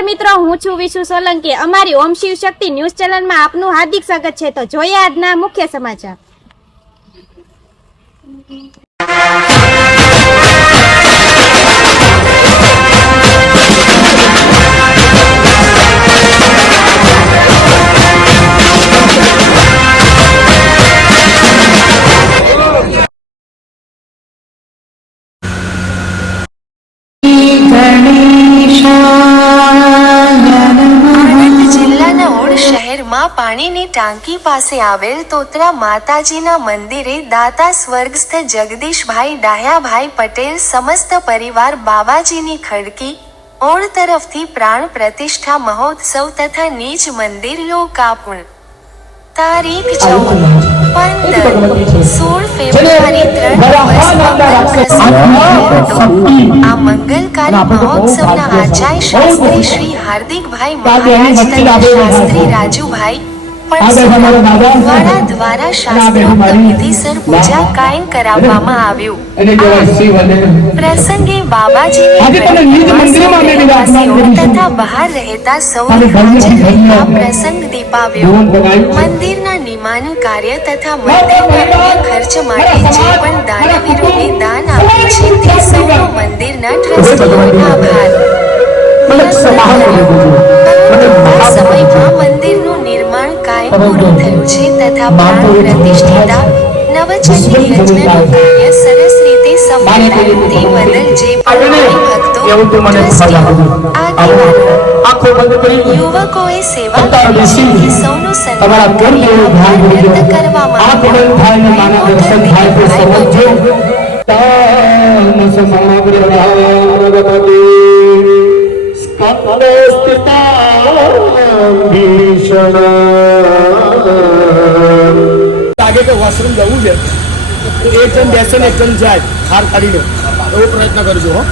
નમસ્કાર મિત્રો, હું છું વિશુ સોલંકી। અમારી ઓમ શિવ શક્તિ ન્યૂઝ ચેનલમાં આપનું હાર્દિક સ્વાગત છે। તો જોઈએ આજના મુખ્ય સમાચાર। શહેરમાં પાણીની ટાંકી પાસે આવેલ તોતરા માતાજીના મંદિરે દાતા સ્વર્ગસ્થ જગદીશભાઈ ડાહ્યાભાઈ પટેલ સમસ્ત પરિવાર બાવાજીની ખડકી ઓળ તરફથી પ્રાણ પ્રતિષ્ઠા મહોત્સવ તથા નીજ મંદિર લોકાર્પણ તારીખ 14-15-16 ફેબ્રુઆરી 3 દિવસ આ મંગલકારી મહોત્સવના આચાર્ય શાસ્ત્રી શ્રી હાર્દિકભાઈ મહારાજ તથા શાસ્ત્રી રાજુભાઈ વાળા દ્વારા શાસ્ત્રોક્ત વિધિસર પૂજા કાયમ કરાવવામાં આવ્યું। પ્રસંગે બાબાજીની તથા બહાર રહેતા સૌએ હાજર રહી આ પ્રસંગ દીપાવ્યો। મંદિરના નિર્માણ કાર્ય તથા મંદિરના અન્ય ખર્ચ માટે જે પણ દાનવીરોએ દાન આપ્યું છે તે સૌનો મંદિરના ટ્રસ્ટીઓનો આભાર। સમયમાં મંદિરનું નિર્માણ કાયમ પૂરું થયું છે તથા પ્રાણ પ્રતિષ્ઠિતા નવચંડી યજ્ઞનું કાર્ય સરસ રીતે સંપન્ન થયું તે બદલ જે પણ ભક્તો, ટ્રસ્ટીઓ, આગેવાનો, યુવકોએ સેવા કરી છે તે સૌનું સન્માન કરી આભાર વ્યક્ત કરવામાં आगे तो वॉशरूम जવું છે एक जन बेसे ने एक जन जाए खार काढ़ी लो एवो प्रयत्न करजो। हो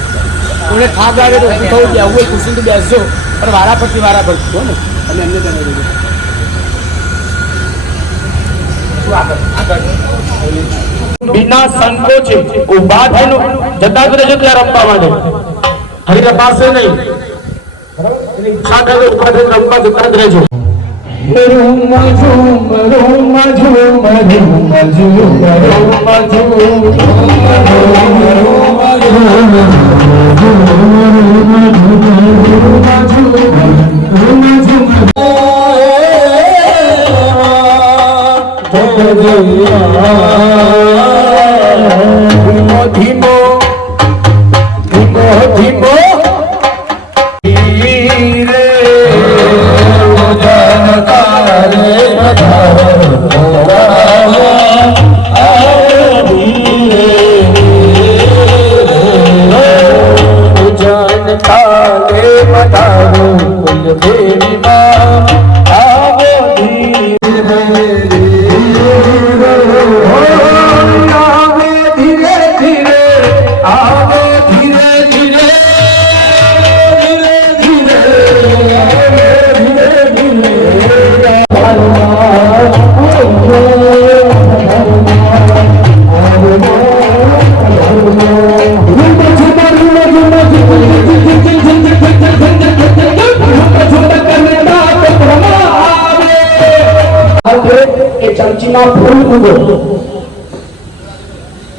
कोने खार लागे तो ऊभું થવું કે આવું ખુરશી તો બેસજો પણ વારા પરથી હો ને અને એમને જને દેજો बिना संकोचे ઊભા થઈને જતા જ રહેજો ત્યાં રમવા માટે હરી રપાશે નહીં બરાબર ઊભા થઈને રમવા જતા જ રહેજો। झूम झूम झूम झूम धीमो धीमो धीमो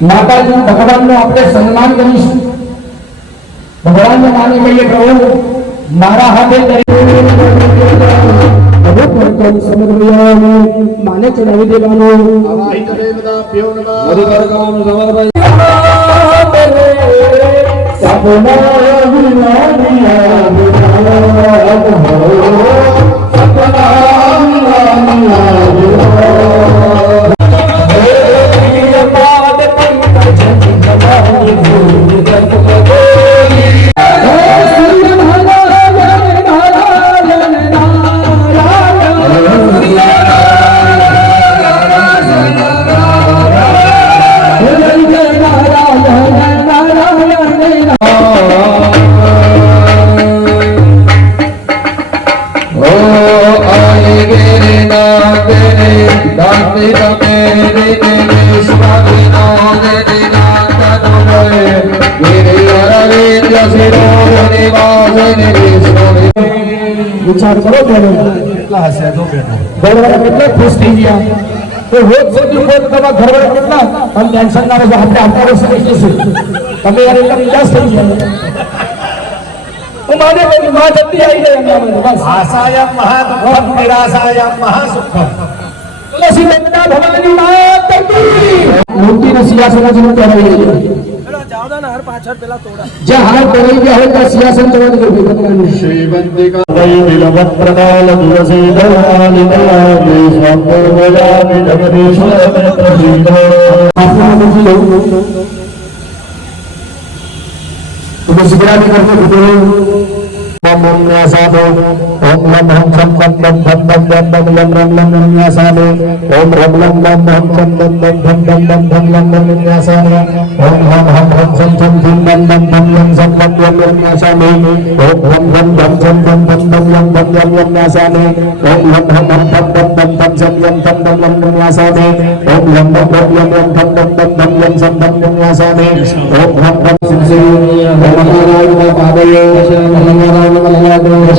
माताजी भगवान ने अपने सम्मान करीशु भगवान ने माने कहिए प्रभु मारा हाथे माने चढ़ावी देवानो आवाही करे बदा प्यो नवा अधिकार काम समर्पण सपना विनानिया सपना વિચાર કરો બેનો કેટલા હશે જો બેનો ઘરવાળા કેટલા ખુશ થઈ ગયા તો રોજ સુધી કોઈ તમારા ઘરવાળા કેટલા તમે ટેન્શન ના લેજો આપણે આવતા વર્ષે થઈ જશે તમે યાર એકદમ નિરાશ થઈ ગયા હું માને કે માં જલ્દી આવી જાય એમના માટે બસ આશાયમ મહાદુઃખમ નિરાશાયમ મહાસુખમ તુલસી દત્તા ભવાની માત કી મૂર્તિને સિંહાસન ચડાવી છે જે હાર પડી ગયા હોય તો સિંહાસન ચડાવી દે ભગવાનને શ્રીવંતિકા દૈવિલવત પ્રકાલ તુલસી દલાલિ દલાલિ સ્વંગોજામિ જગદીશ્વર પ્રસિદ્ધ આપના મુખી લઉં તો સિગરાની કરતો ગુરુ ओम न्यासादो ओम लम हम सम बम बम भम बम बम बम लम रम लम लम न्यासादो ओम रम लम लम हम सम बम बम भम बम बम भम लम लम न्यासादो ओम हम सम सम धम बम बम भम लम सम बम लम लम न्यासादो ओम हम भम सम बम बम भम लम बम लम लम न्यासादो ओम हम भम बम बम भम सम लम बम लम लम न्यासादो ओम लम बम लम लम भम बम भम लम सम बम लम न्यासादो ओम हम भम सिंसे ओम नारायण पादये नारायण ओम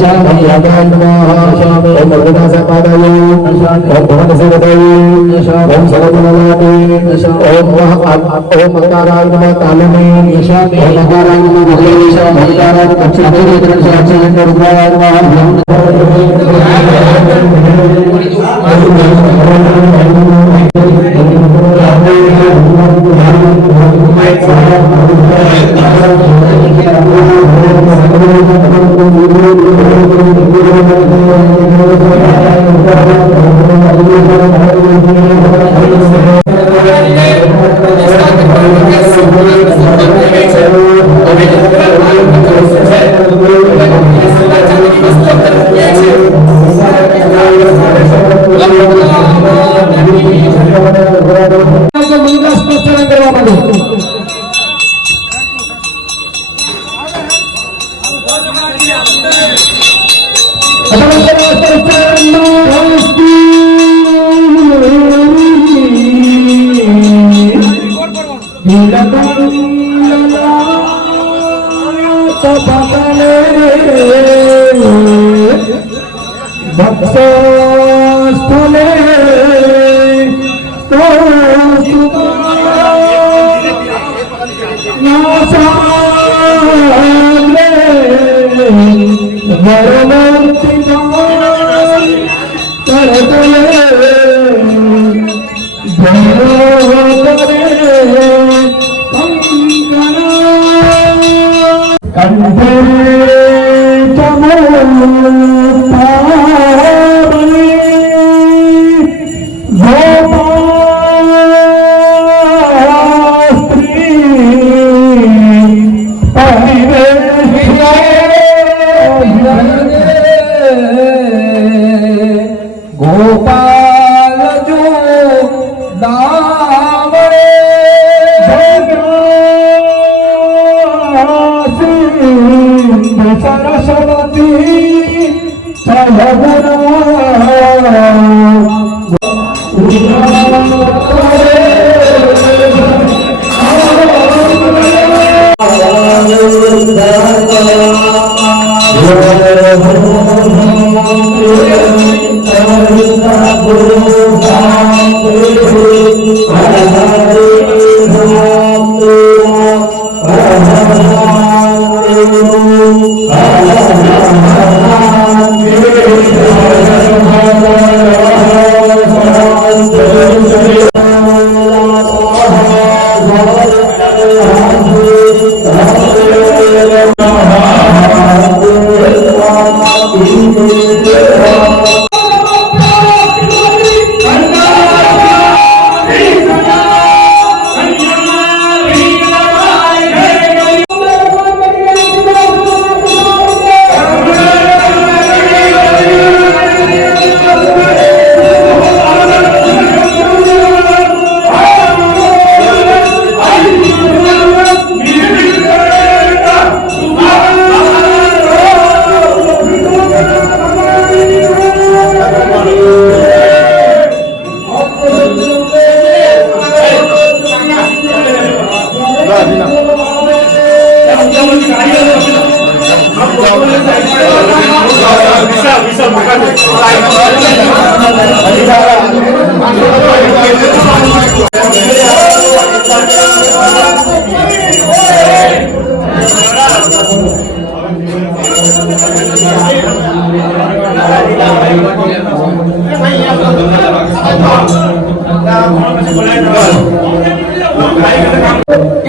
એ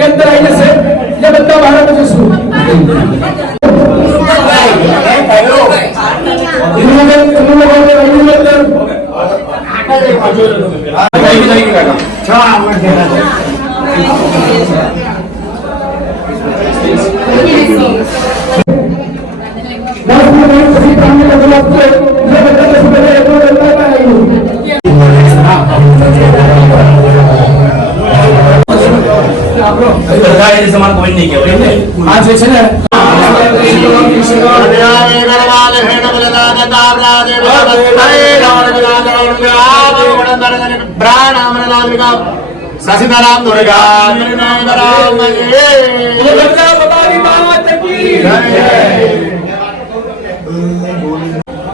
અંદર આવી જશે એટલે બધા બહાર જશું. સમાન કોઈ નહીં કહેવાય. આ જે છે ને સસીતારામ દુર્ગા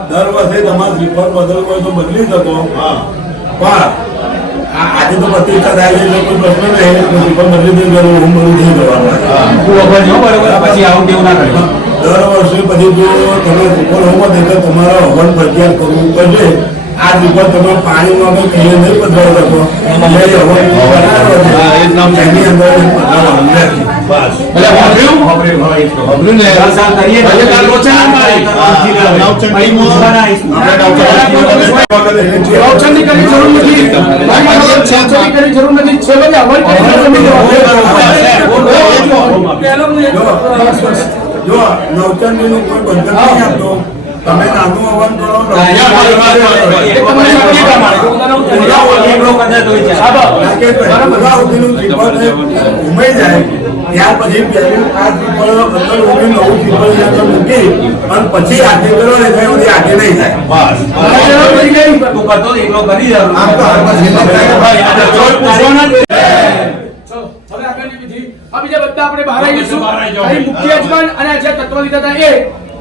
દર વર્ષે તમારે શ્રીફળ બદલવો હોય તો બદલી શકો પણ આજે તો પ્રતિષ્ઠા થાય છે એટલે કોઈ પ્રશ્ન નહીં શ્રીફળ બદલી દઈ ગયો હું બધું થઈ જવાનું પછી આવું તેવું ના કરે. દર વર્ષે પછી જો તમે શ્રીફળ હોવો તો તમારે હવન ફરજિયાત કરવું પડશે. આ શ્રીફળ તમે પાણીમાં કંઈ પીએ નહીં બદલાવી શકો હવન બનાવો છે એની અંદર બદલાવાનું નથી. બસ નવચંડી કરવાની જરૂર નથી. નવચંડી કરવાની જરૂર નથી. છેલ્લે અમલ જો નવચંડી નું કોઈ બંધન નહીં આપતો. તમે નાનું હવન કરો ઉમેરી જાય ત્યાર પછી પહેલું આ શ્રીફળ અંદર ઉમેરી નવું શ્રીફળ અંદર મૂકી અને પછી આરતી કરો ને ત્યાં સુધી આરતી નહીં થાય. તું કરતો એકલો કરી હવે આગળની વિધિ આ બીજા બધા આપણે બહાર આવી જઈશું. અહીં મુખ્ય યજમાન અને જે તત્વ લીધા હતા એ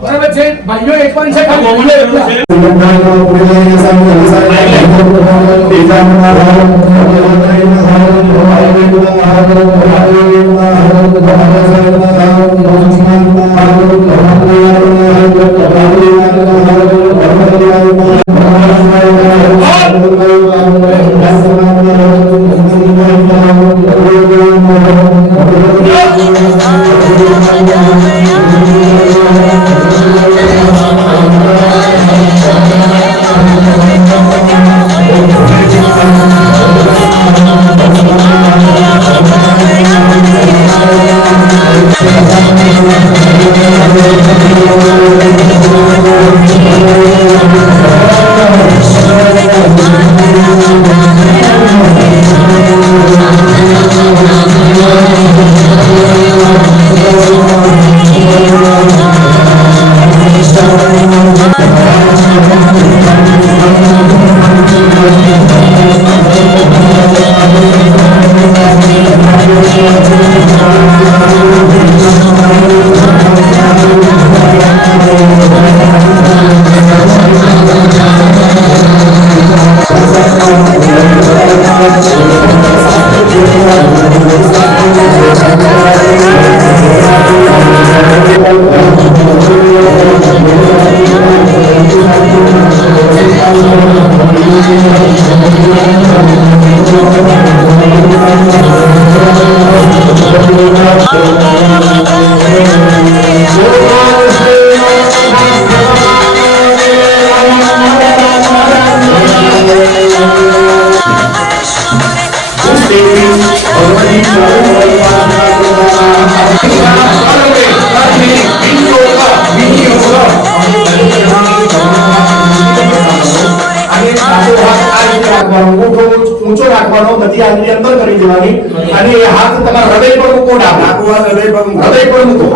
બરાબર છે. ભાઈઓ એક પણ છે ઊંચો રાખવાનો બધી આંગળી અંદર કરી દેવાની અને એ હાથ તમારા હૃદય પર મૂકો નાખો હૃદય પર મૂકો મૂર્તિ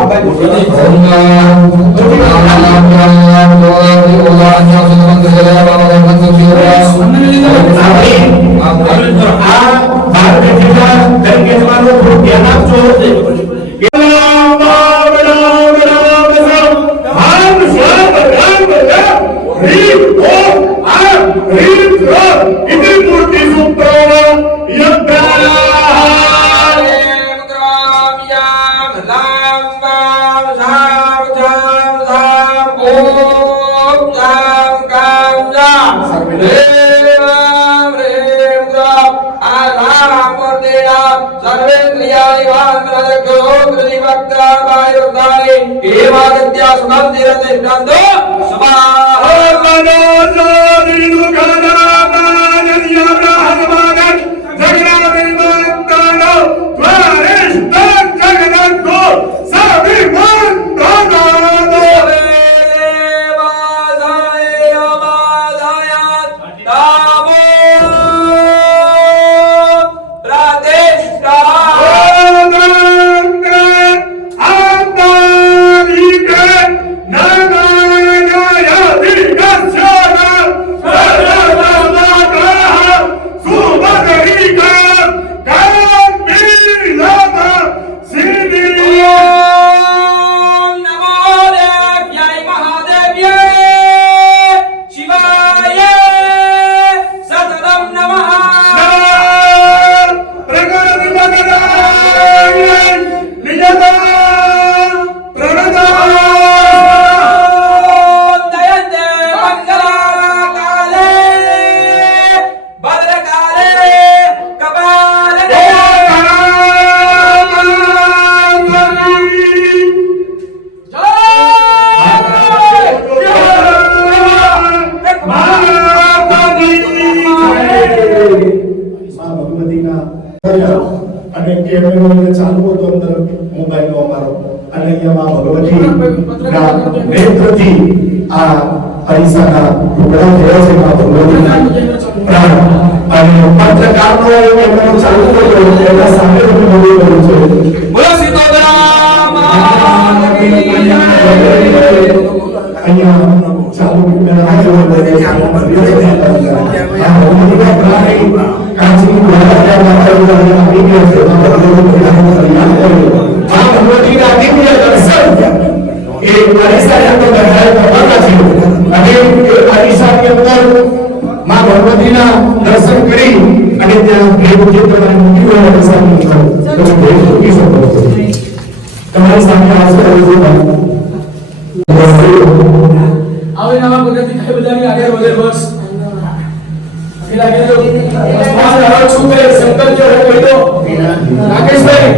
અને કેમેરો ચાલુ હતો અંદર મોબાઈલ નો અમારો અને અહીંયા ભગવતી નેત્રથી આ પૈસાના ટુકડા થયા છે ભગવતી અને પત્રકારનો કેમેરો ચાલુ હતો એના સામે બોલી રહ્યું છે બોલો સીતારામ અહીંયા ચાલુ કેમેરા કાચી દ્વારા ભગવતીના દર્શન કરી અને ત્યાં ભેટ જે તમારે મૂકી હોય તમે ભેટ મૂકી શકો છો તમારી સામે આવે નવા ગુજરાતી ખાઈ બધાની આગળ વધે બસ લાગે તો સ્વાદ આવો છું કે સંકલ્પ જો કહી દો રાકેશભાઈ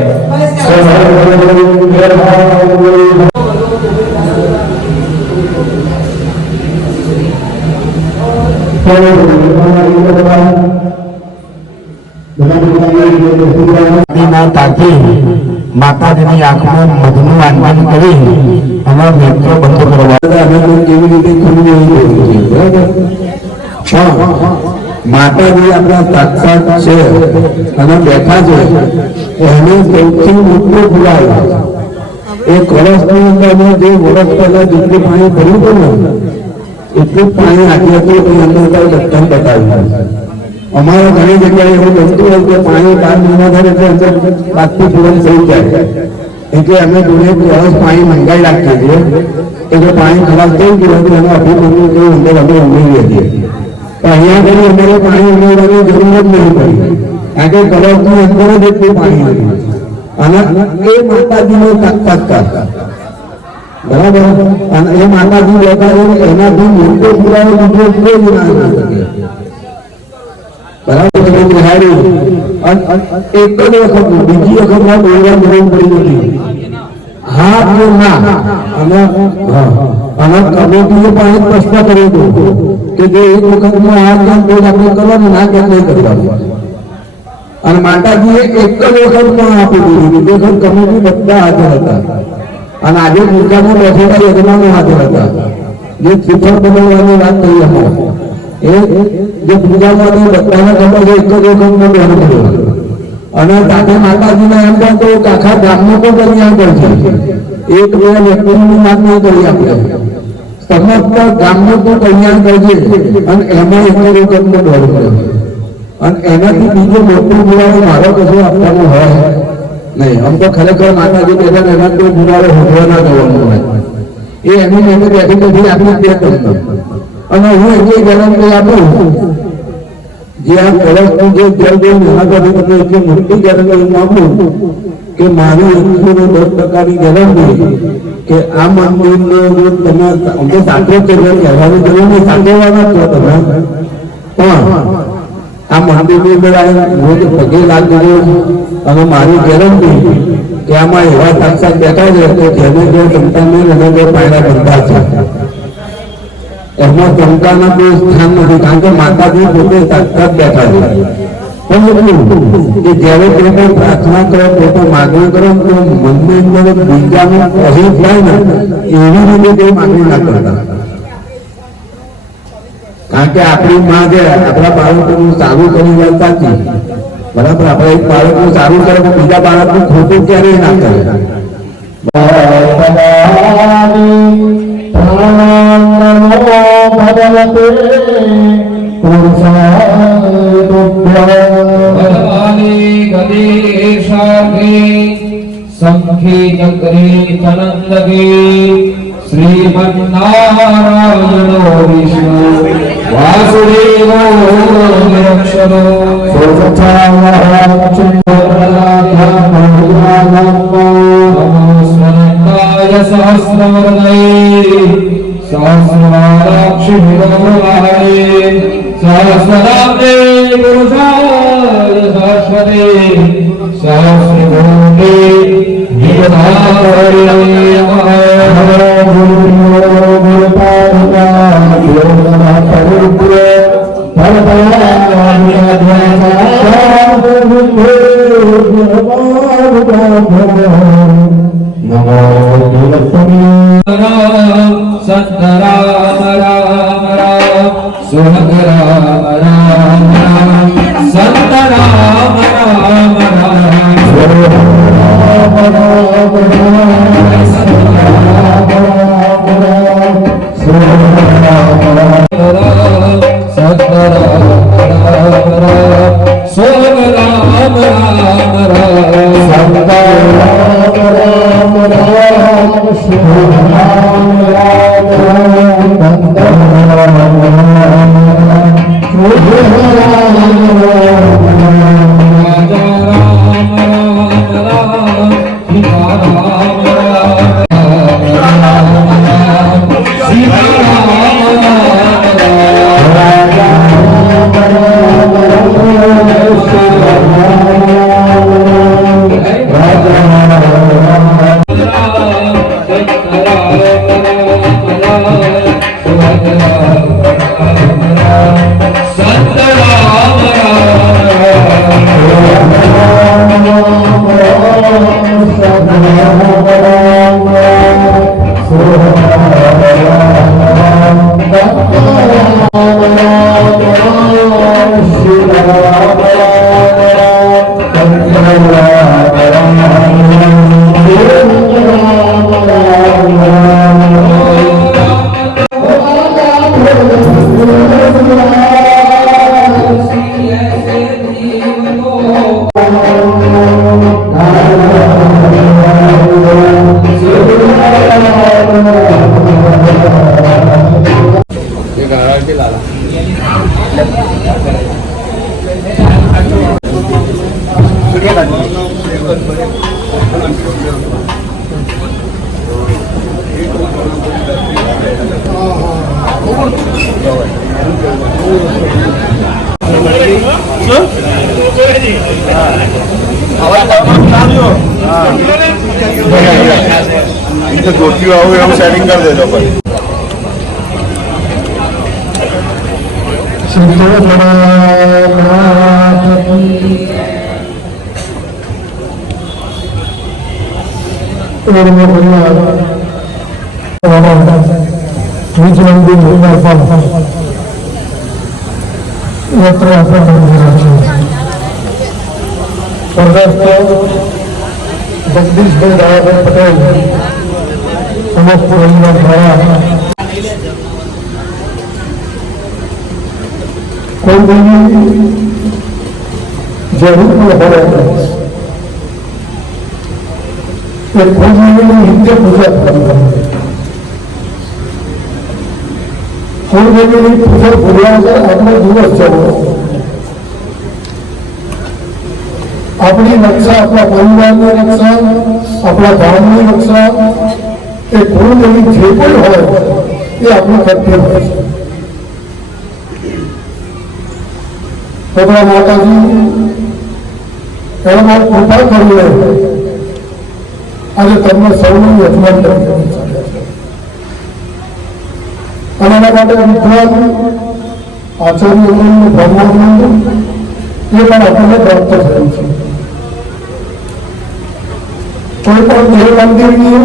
માતાજીની આંખમાં મધનું આગમન કરી અને નેત્રો બંધ કરવા કેવી રીતે ખુલ્લું માતાજી આપણા સાક્ષાત છે અને બેઠા છે એને સૌથી મોટું ભૂલાય એ કળશની અંદર જે વર્ષ પહેલા જેટલું પાણી ભર્યું હતું ને એટલું પાણી આખી હતું એ અંદર બધાને બતાવ્યું અમારે ઘણી જગ્યાએ એવું બનતું હોય કે પાણી 5 મહિના થાય એટલે અંદર બાકી પૂરણ થઈ જાય એટલે અમે જોડે કળશ પાણી મંગાવી રાખીએ છીએ એટલે પાણી ખરાબ થઈ ગયું હતું એનો અભિપ્રાય કે અંદર અમે ઉમેરીએ છીએ અહીંયા આગળ અમારે પાણી ઉમેરવાની જરૂર જ નહીં પડી કારણ કે કળશની અંદર જ એટલું પાણી હતું અને એ માતાજીનો સાક્ષાત્કાર બરાબર અને એ માતાજી બેઠા એનાથી મોટો પુરાવો બીજો કોઈ જ ના શકે બરાબર તમે નિહાળ્યું એક જ વખત બીજી વખતમાં બોલવા જરૂર પડી નથી હા કે ના અને કમિટીએ પણ પ્રશ્ન કર્યો હતો કે જો એક વખતમાં આ કામ કોઈ આપણે કરવાનું ના કે નહીં કરવાનું અને માતાજીએ એક જ વખતમાં આપી દીધું બીજી વખત કમિટી બધા હાજર હતા અને આજે પૂજામાં બેઠેલા યજમાનો હાજર હતા જે શિખર બનાવવાની વાત કરી અમે એ જે પૂજામાં બધાને ખબર છે એક જ વખતમાં બેઠું કર્યું અને સાથે માતાજીને એમ પણ કહ્યું કે આખા ગામનું પણ કલ્યાણ કરશે એક બે વ્યક્તિની વાત નહીં કરી આપણે સમસ્ત ગામનું પણ કલ્યાણ કરશે અને એમાં એક જ વખતમાં દોડ કરે અને એનાથી બીજો મોટો પુરાવો મારો કશું આપવાનો હોય નહીં આમ તો ખરેખર માતાજી કહેતા એના કોઈ પુરાવો હોવો ના જવાનો હોય એ એની મેં બેઠી બેઠી આપણી તે કરતો અને હું એટલી ગેરંટી આપું જે આ કળશનું જે જલ ગયું એના પર તમને એટલી મોટી ગેરંટી હું આપું કે મારી 110%ની ગેરંટી કે આ મંદિરનો જો તમે અમને સાચો કહેવાની જરૂર નહીં સાચવવાના છો તમે પણ આ મંદિરની અંદર રોજ પગે લાગજો અને મારી ગેરંટી કે આમાં એવા સાક્ષાત બેઠા છે કે જેને જે ક્ષમતાને એને જે પાયરા બંધા છે એમાં ક્ષમતાના કોઈ સ્થાન નથી કારણ કે માતાજી પોતે સાક્ષાત બેઠા છે પણ એટલું કે જ્યારે કોઈ પણ પ્રાર્થના કરો કોઈ પણ માગણી કરો તો મનની અંદર બીજાનું કહી જાય ને એવી રીતે કોઈ માગણી ના કરતા કારણ કે આપણી માં છે આપણા બાળકોનું સારું કરી જાય સાચી બરાબર આપણે એક બાળકનું સારું કરે તો બીજા બાળકનું ખોટું ક્યારેય ના કરે સંખી ચક્રી તનંદગી શ્રીમન્નારાયણો વિષ્ણુ વાસુદેવો નિરક્ષરો નમસ્વનંદાય સહસ્રવર્ણય સહસ્રવારાક્ષి વિરોધાય સહસ્રનામે પુરુષાય સહસ્રતે સહસ્રભૂતે નિધાય संत राम राम राम सुनत राम राम राम संत राम राम राम संत राम राम राम सोम राम राम राम संत राम राम राम सोम राम જોતી આવું એવું સેટિંગ કરી દેજો ભાઈ જગદીશભાઈ દાદાભાઈ પટેલ સમસ્ત પરિવાર દ્વારા કોઈ જરૂર હોય એ કોઈ નિત્ય પૂજા કરવી કોઈ પૂજા ભૂલ્યા આપણો દિવસ જવો આપણી રક્ષા આપણા પરિવારની રક્ષા આપણા ગામની રક્ષા એ ગુરુદેવી જે કોઈ હોય એ આપણું કર્તવ્ય છે તથા માતાજી એમાં કૃપા કરી આજે તમને સૌનું યજમાન તરીકે અને એના માટે વિદ્વાન આચાર્ય ભગવાન એ પણ આપણને પ્રાપ્ત થયું છે. કોઈ પણ દેવ મંદિરની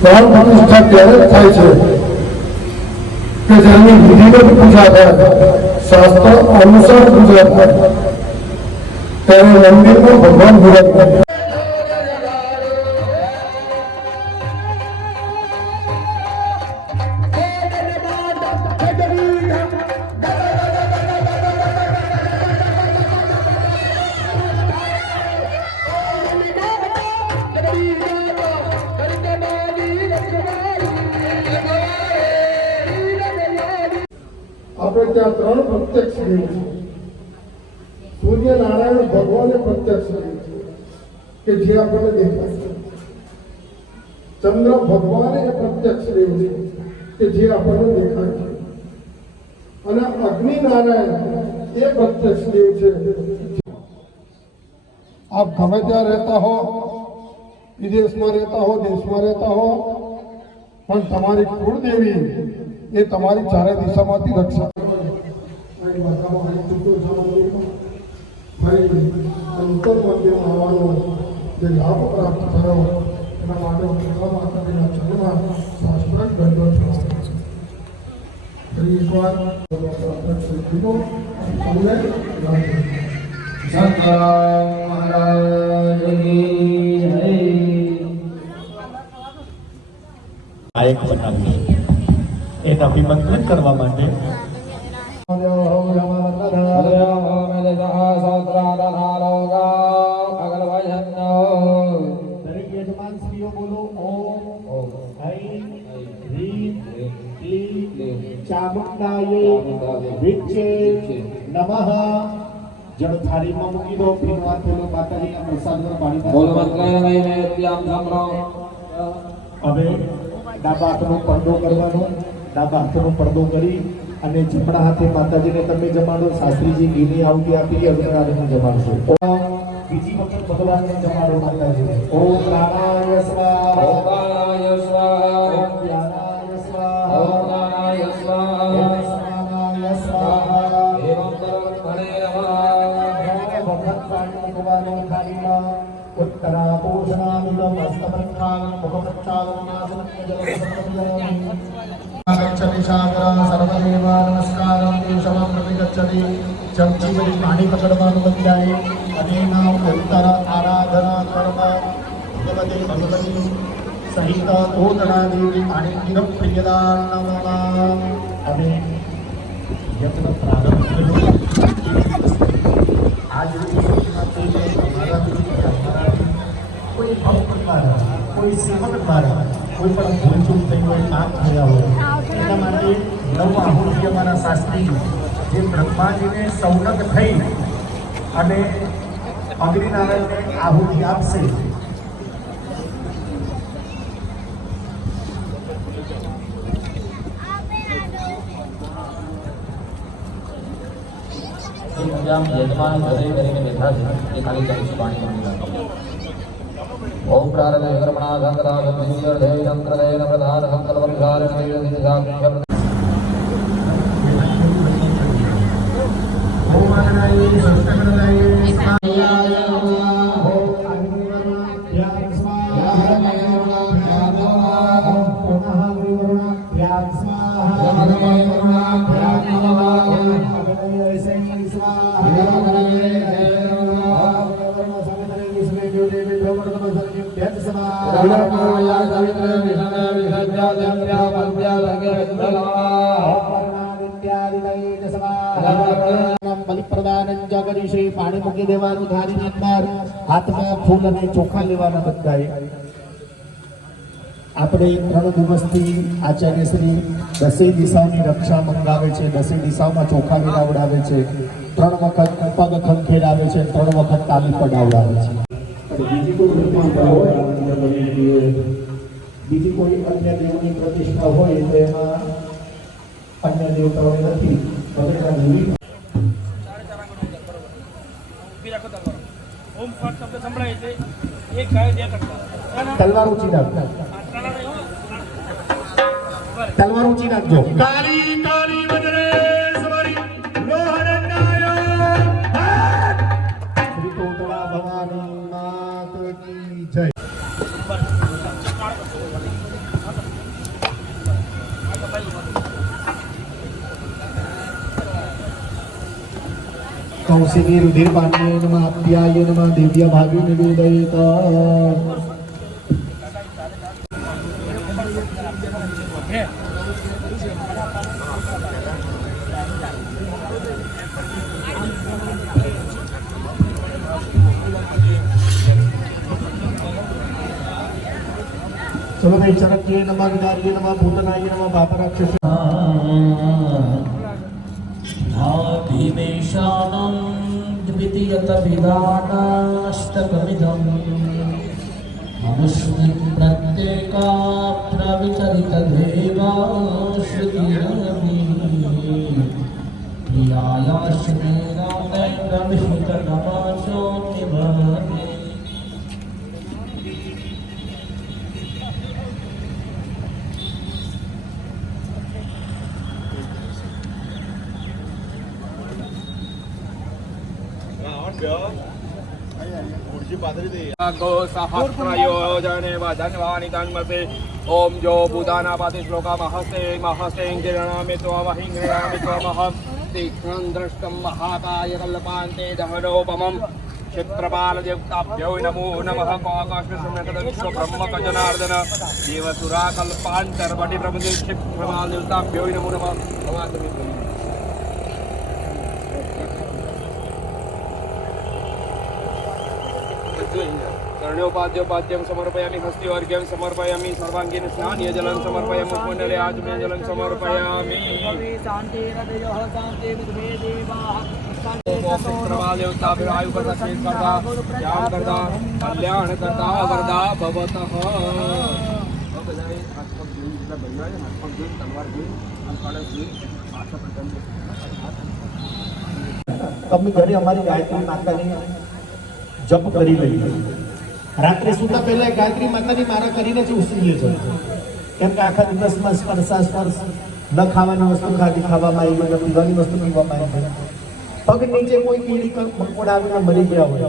પ્રાણ પ્રતિષ્ઠા ત્યારે જ થાય છે કે જેની વિધિવત પૂજા થાય, શાસ્ત્ર અનુસાર પૂજા થાય, ત્યારે મંદિરમાં ભગવાન વિરાજ થાય. આપણે ત્યાં ત્રણ પ્રત્યક્ષ દેવ છે. સૂર્યનારાયણ ભગવાને પ્રત્યક્ષ દેવ છે કે જે આપણને દેખાય છે. ચંદ્ર ભગવાને પ્રત્યક્ષ દેવ છે કે જે આપણને દેખાય છે. અને અગ્નિ નારાયણ એ પ્રત્યક્ષ દેવ છે. આપ ગમે ત્યાં રહેતા હો, વિદેશમાં રહેતા હો, દેશમાં રહેતા હો, પણ તમારી કુળદેવી એ તમારી ચારે દિશામાંથી રક્ષા અંતર મંદિરમાં આવવાનો જે લાભ પ્રાપ્ત થયો એના માટે માતાજીના ચરણમાં શાસ્ત્રક દંડવત ફરી એકવાર સિદ્ધિનો તમને લાભ લાયક બનાવીએ એને અભિમંત્રિત કરવા માટે દરેક યજમાન સ્ત્રીઓ બોલો ઓમ હૈ હ્રીમ ક્લીમ ચામુંડાય વિચ્છે નમઃ. જળ થાળીમાં મૂકી દો. ભીનવા થયેલો માતાજીના પ્રસાદનો પાણી બોલો મંત્રાય નૈવેદ્યમ સંભ્રો. હવે ડાબા હાથનો પડદો કરવાનો. ડાબા હાથનો પડદો કરી અને જમણા હાથે માતાજીને તમે જમાડો. શાસ્ત્રીજી ઘીની આવતી આપી અગ્નિનારાયણને જમાડશો. બીજી વખત ભગવાનને જમાડો માતાજી. ઓમ નારાયણ સ્વાહા, ઓમ નારાય સ્વાહા, ઓમ જ્ઞાનાય સ્વાહા, ઓમ નારાય સ્વાહા, ઓમ સમાનાય સ્વાહા. એવં કર્મણે નમઃ. ભગવાન પાણી મૂકવાનો થાળીમાં. ઉત્તરા પોષણામિલમ હસ્તપ્રક્ષાલન મુખપ્રક્ષાલનાસનમ જલસમર્પયામિ. ગચ્છતિ સાગરઃ સર્વદેવા નમસ્કારં દેશમાં પ્રતિગચ્છતિ. ચમચી વળી પાણી પકડવાનું બંધ જાય અને એના ઉત્તર આરાધના કર્મ ભગવતે ભગવતી સહિત ઓદણા દેવી પાણી નિરમ પ્રિયદાન નમઃ. અને યજ્ઞ પ્રારંભ કર્યો. આજ તમારા કોઈ ભક્ત દ્વારા, કોઈ સેવક દ્વારા કોઈ પણ ભૂલચૂક થઈ હોય, પાપ થયા હોય, એના માટે નવ આહુતિ અમારા શાસ્ત્રી જે બ્રહ્માજીને સૌનક થઈ અને અગ્નિનારાયણને આહુતિ આપશે. યજમાન હૃદય કરીને બેઠા છે એ ખાલી ચમચી પાણી પકડી રાખો. ઓમ પ્રારબ્ધે કર્મણા સંકરા સંકિર્ધે સંકૃતેન પ્રધાન સંકલ્પવિચારેણ નિર્દેશાક્ષર. ઓમ આનંદાય સંસ્કૃતય સ્વાહાય ઓમ અગ્નિવર્ણાભ્યામ સ્વાહા ઓમ પુનઃ વિવર્ણાભ્યામ સ્વાહા પાણી મૂકી દેવાનું થાળીની અંદર. હાથમાં ફૂલ અને ચોખા લેવાના બધાએ. આપણે 3 દિવસથી આચાર્ય શ્રી 10 દિશાઓની રક્ષા મંગાવે છે. 10 દિશાઓમાં ચોખા વેરાવડાવે છે. 3 વખત પગ ખંખેરાવે છે. 3 વખત તાલી પડાવડાવે છે. બીજી કોઈ અન્ય દેવની પ્રતિષ્ઠા હોય તો એમાં અન્ય દેવતાઓ નથી. ઓમ પાઠ શબ્દ સંભળાય છે એક ગાય દે કરતા તલવાર ઊંચી નાખ, તલવાર ઊંચી નાખજો. કાળી કાળી વજરે સવારી લોહરનાયો શ્રી કોટડા ભવાની માત કી જય. કૌશિકી રુધિર પાણીય નમઃ અપ્યાય નમઃ દિવ્ય ભાગી નિવેદયત. चलो भाई चरक्ये नमः विदार्ये नमः भूतनाय नमः पापराक्षस. भातिमेषानं द्वितीयतविदानाष्टकमिदं मनुष्यं प्रत्येकात्रविचरितदेवा श्रुतिरविः प्रियायाश्मेनामेन्द्रमिहितनमाशोऽतिभाति. गो सहस्रयोजने वधन्वानि तन्मसे ओम जो बुधानापाति श्लोका महस्ते महस्ते गृह्णामि त्वमहं तीक्ष्णं दृष्टं महाकाय कल्पान्ते दहनोपमं क्षिप्रपालदेवताभ्यो नमो नमः काकाश्वब्रह्मकजनार्दन देवसुरा कल्पान्तर्वटि प्रभुदेव क्षिप्रपालदेवताभ्यो नमो नमः. कर्णोपाद्योपाद्यं समर्पयामि हस्तिवर्घ्यं समर्पयामि सर्वाङ्गीन स्नानीय जलं समर्पयामि मुखमण्डले आचमनीय जलं समर्पयामि. प्रभादेवताभिरायुकर्ता ज्ञानकर्ता कल्याणकर्ता वरदा भवतः. તમે ઘરે અમારી ગાયત્રી માતાની જપ કરી લઈએ. રાત્રે સૂતા પહેલા ગાયત્રી માતાની મારા કરીને જ ઉસરીએ છીએ. કેમ કે આખા દિવસમાં સ્પર્શ ન ખાવાની વસ્તુ ખાવામાં આવી, ન પીવાની વસ્તુ પીવામાં આવી. પગ નીચે કોઈ કીડી મકોડા આવીને મરી ગયા હોય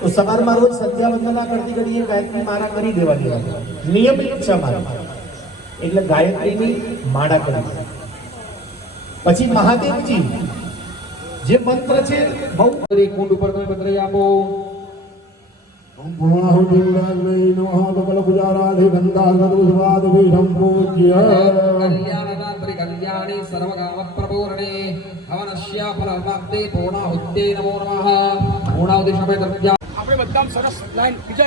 તો સવારમાં રોજ સંધ્યા વંદના કરતી ઘડીએ ગાયત્રી માળા કરી દેવાની હોય. નિયમિત છે મારા. એટલે ગાયત્રીની માળા કરી. પછી મહાદેવજી જે મંત્ર છે બહુ કુંડ ઉપર તમે મંત્ર આપો. પૂર્ણાહુતિરાગ્નૈ નમઃ બલપુજારાધિ ગંધાર્ગદુસ્વાદભીષં પૂજ્ય कल्याणदात्री कल्याणी सर्वकामप्रपूर्णे हवनस्याफलमाप्ते पूर्णाहुत्यै नमो नमः. पूर्णाहुति समय द्रव्या આપણે બધા સરસ લાઈન બીજા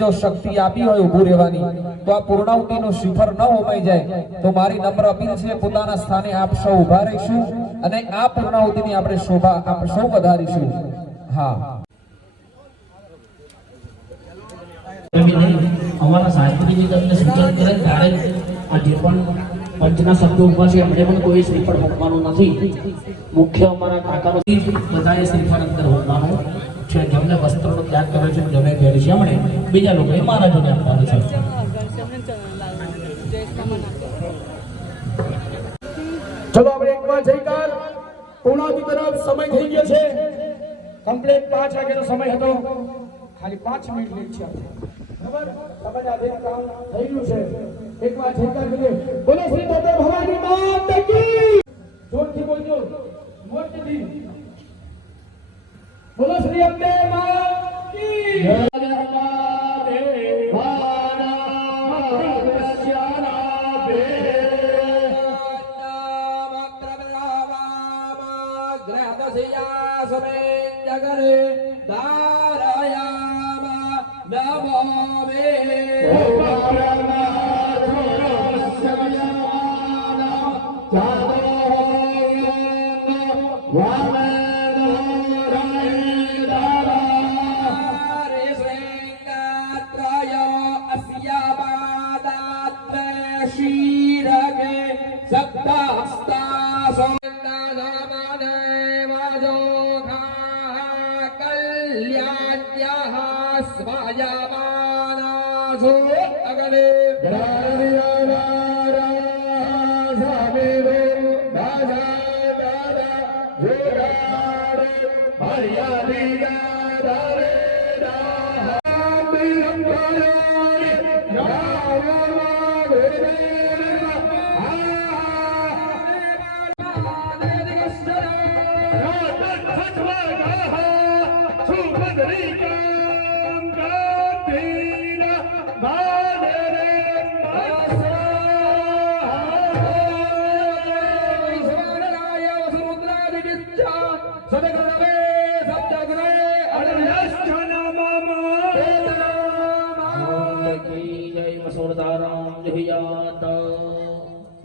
जो शक्ति आपी હોય ઊભું રહેવાની, તો આ પૂર્ણાહુતિનું શિખર ન હોમાઈ જાય તો મારી નમ્ર અપીલ છે પોતાના સ્થાને આપ સૌ ઊભા રહીશું અને આ પૂર્ણાહુતિની આપણે શોભા આપ સૌ વધારીશું. હા, અમારા શાસ્ત્રીજી તમને સૂચન કરે ત્યારે આ જે પણ પંચના શબ્દો ઉપર છે એમણે પણ કોઈ શ્રીફળ મૂકવાનું નથી. મુખ્ય અમારા કાકાનો બધાએ શ્રીફળ અંદર મૂકવાનું છે. જેમને વસ્ત્રનો ત્યાગ કર્યો છે જેમને પહેરી છે એમણે બીજા લોકોએ મહારાજોને આપવાનું છે. ચલો આપણે એકવાર જઈકાર પૂર્ણાહુતિ તરફ સમય થઈ ગયો છે. કમ્પ્લીટ 5 વાગ્યાનો સમય હતો. ખાલી 5 મિનિટ લેટ છે. બરાબર? તમારે આ એક કામ થઈ ગયું છે. એકવાર જઈકાર કરીએ. બોલો શ્રી દાદા ભવાની માત કી. જોરથી બોલજો. મોટથી. બોલો શ્રી અંબે માત કી. જય સ્વાયામાનાસો અગલે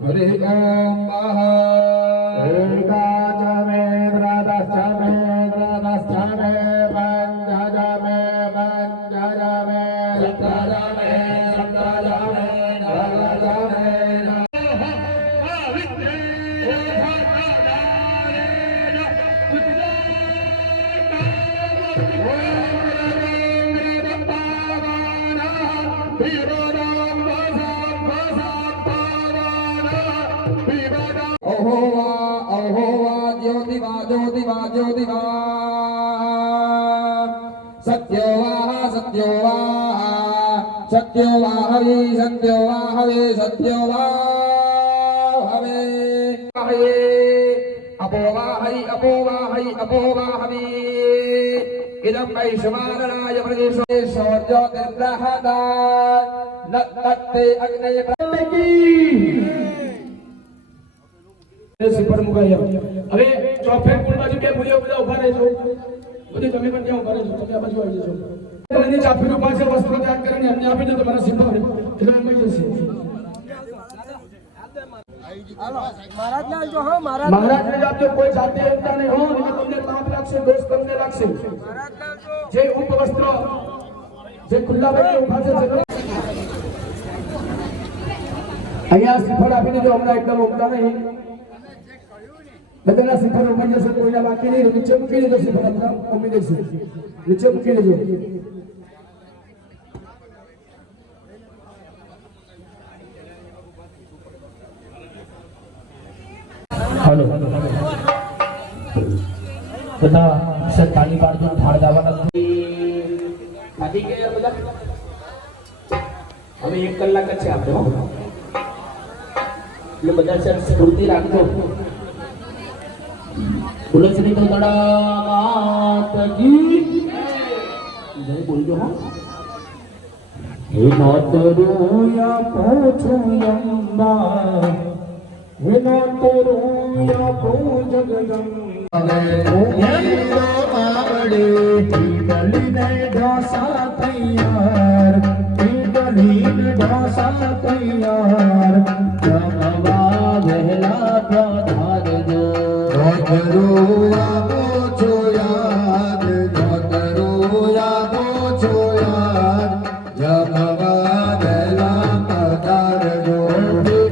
हरे ओम इदं वैश्वानराय प्रदेशोर्ज्योतिर्ब्रहदा नत्ते अग्नय સુપર મુકાય હવે ચોફેર પુલ બાજુ બે ભૂલીઓ બધા ઉભા રહેજો બધી તમે પણ ત્યાં ઉભા રહેજો તમે આ બાજુ આવી જશો તમને ચાફેર પાસે વસ્ત્ર ત્યાગ કરીને અમને આપી દો તો મને સિમ્પલ એટલે મળી જશે મહારાજ ને આપજો કોઈ જાતે એકતા નહીં હો નહીં તમને તાપ લાગશે દોષ તમને લાગશે જે ઉપવસ્ત્ર જે ખુલ્લા ભાઈ ઉભા છે અહીંયા શ્રીફળ આપી દીધો હમણાં એકદમ ઉગતા નહીં બધાના શ્રીફળ ઉભા જશે કોઈના બાકી નહીં નીચે મૂકી દેજો શ્રીફળ બધા ઉમી દેશે નીચે મૂકી દેજો हेलो બધા તાલી પાડજો થાળ દાવાના આથી કે બધા હવે 1 કલાક જ છે આપણે હો એટલે બધા સર સ્ફૂર્તિ રાખજો તુલસી તો તડા માતજી જય બોલજો હો હે માતરુયા પોછુયંબા હે માતરુયા પોજગદંબા આવડે ઈડલીને ઢોસા તૈયાર ઈડલીને ઢોસા તૈયાર જમવા વહેલા પધારજો ધોતરો આપો છો યાદ ધોતરો આપો છો યાદ જમવા વહેલા પધારજો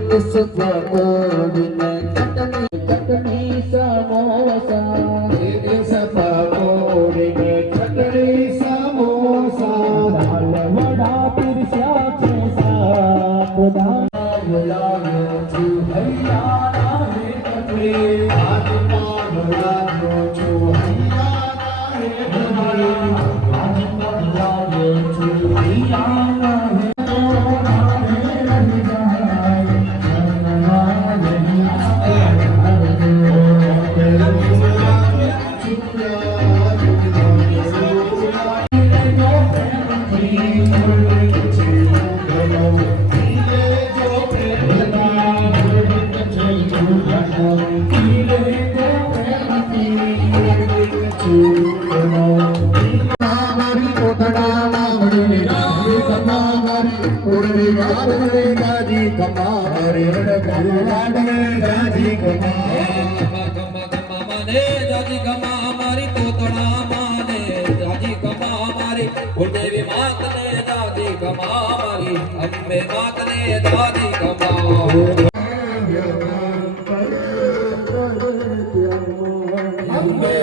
કિસ પકોડીને ચટણી સમોસા કિસ પકોડીને ચટણી સમોસા દાલ વડા પીરસ્યા છે સાત દાલ બોલાવ્યો છું હૈયા હે કટરી આજમાં બોલાવ્યો છું હૈયા હે કટરી આજમાં બોલાવ્યો છું હૈયા હે देवी मात ने दादी कमा मारी अम्बे मात ने दादी कमा अम्बे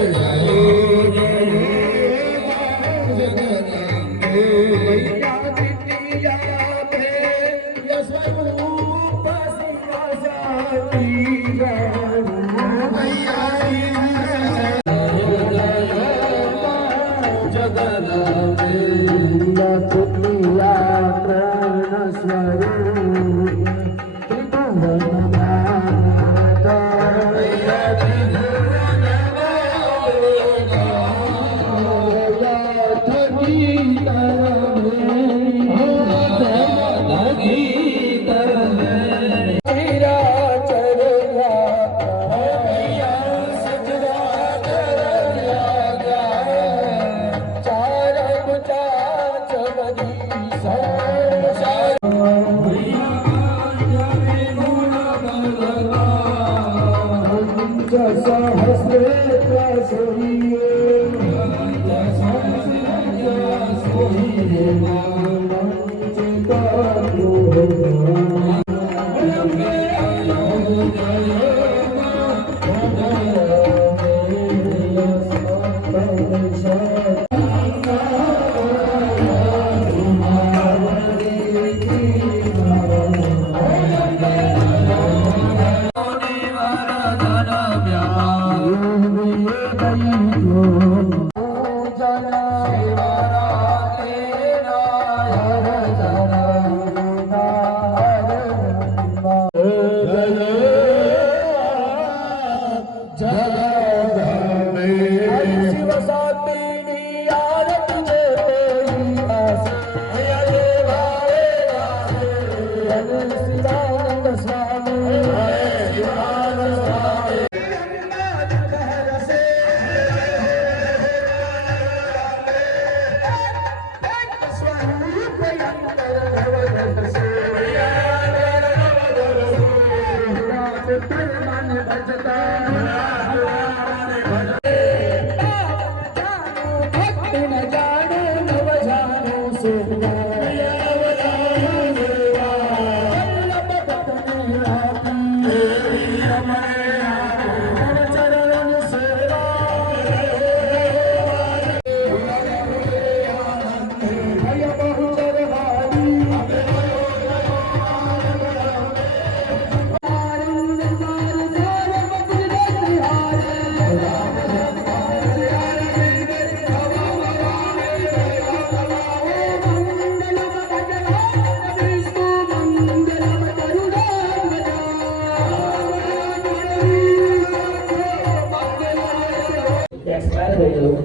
એક્સપાયર થઈ ગયું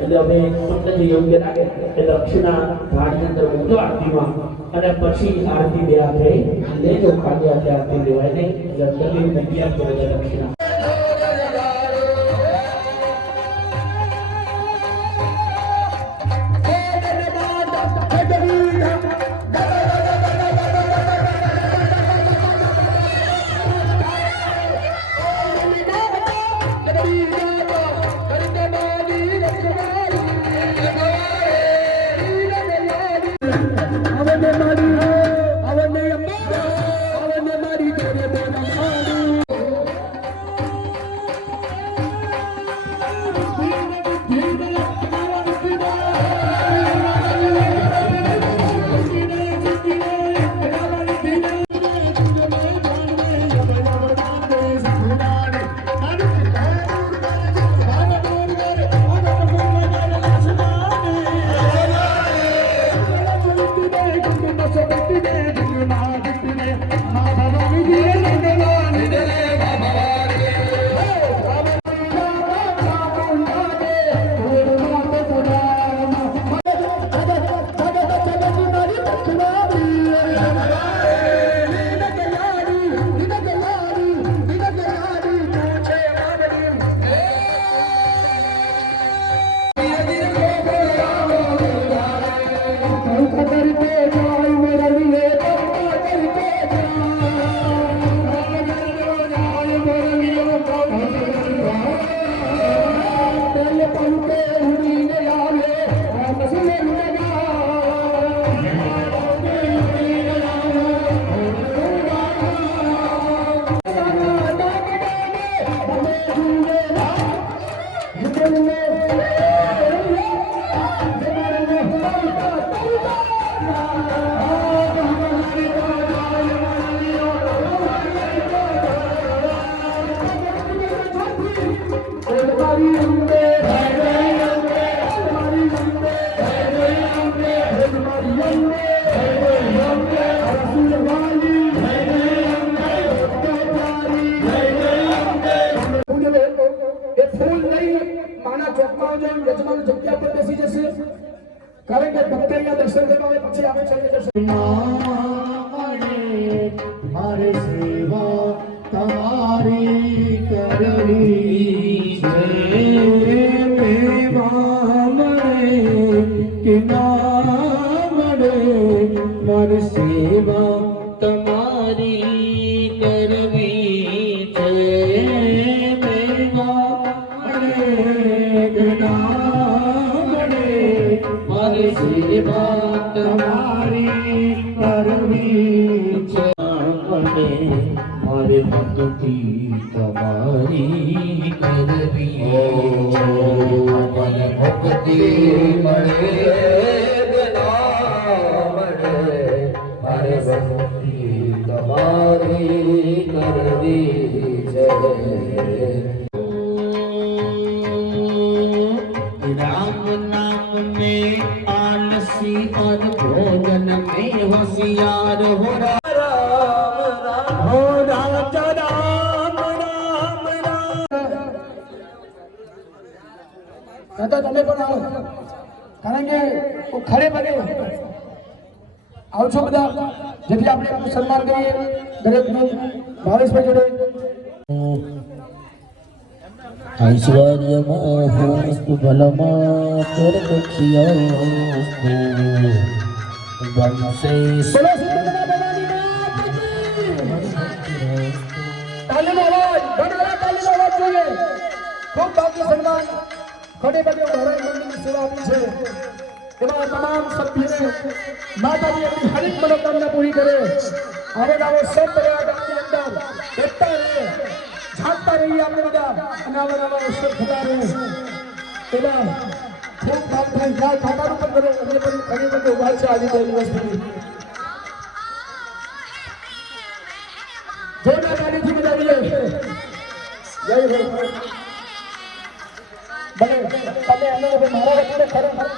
એટલે હવે તમને જે યોગ્ય લાગે એ દક્ષિણા ભાડની અંદર મૂકજો આરતીમાં અને પછી આરતી બે હાથે લેજો. ખાલી હાથે આરતી લેવાય નહીં. જનરલી નક્કી આપજો દક્ષિણા. જગ્યા પર બેસી જશે કારણ કે ભક્ત અહીંયા દર્શન કરવા આવે પછી આવે છે દર્શન મારે સેવા તમારી કરવી છે મેવા મળે કે ના મળે મારે સેવા તમારી કરવી છે મેવા મળે કે ના મળે મારે સેવા તમારી કરવી છે મારે ભક્તિ તમારી કરવી મને ભક્તિ મળે મારે ભક્તિ તમારી કરવી છે राम नाम में आलसी और भोजन में होशियार हो હો રાજા રામ રામ રામ દાદા તમે પણ આવો કારણ કે ખરે બને આવજો બધા જેથી આપણે એમનું સન્માન કરીએ દરેકનું ભાવેશભાઈ જોડે ऐश्वर्यमोहस्तु बलमातर्दक्ष्योस्तु वंशे બોલો સુંદરના ભવાની તાલીનો અવાજ ઘણા તાલીનો અવાજ જોઈએ ખૂબ બાકી સન્માન ખડે પગે મહારાજ મંદિરની સેવા આપી છે એમાં તમામ સભ્યોને માતાજી આપણી હરેક મનોકામના પૂરી કરે આવો નવો સબ પરિવાર ગામની અંદર બેઠતા રહે ઝાંકતા રહીએ આપણે બધા અને આવા નવા અવસર થતા રહે એમાં ખૂબ કામ થાય જાય ખાતાનું પણ કરે અને પણ ઘણી બધી ઉભા છે આજે બે દિવસ સુધી જોરદાર તાળીથી બજાવીએ જય હો ભલે તમે અમે મારા વચ્ચે ખરેખર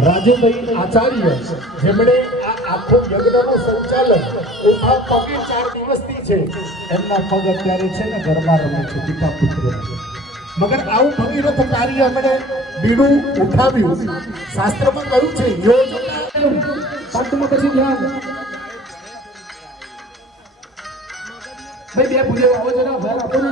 રાજુભાઈ આચાર્ય જેમણે આ આખો યજ્ઞનું સંચાલન ઉભા પગે 4 દિવસથી છે એમના પગ અત્યારે છે ને ઘરમાં રમે છે પિતા પુત્ર મગર આવું ભગીરથ કાર્ય એમણે બીડું ઉઠાવ્યું શાસ્ત્રમાં કહ્યું છે યોજના પંચમાં પછી ધ્યાન ભાઈ બે પૂજ્ય આવો જરા ભાર આપો ને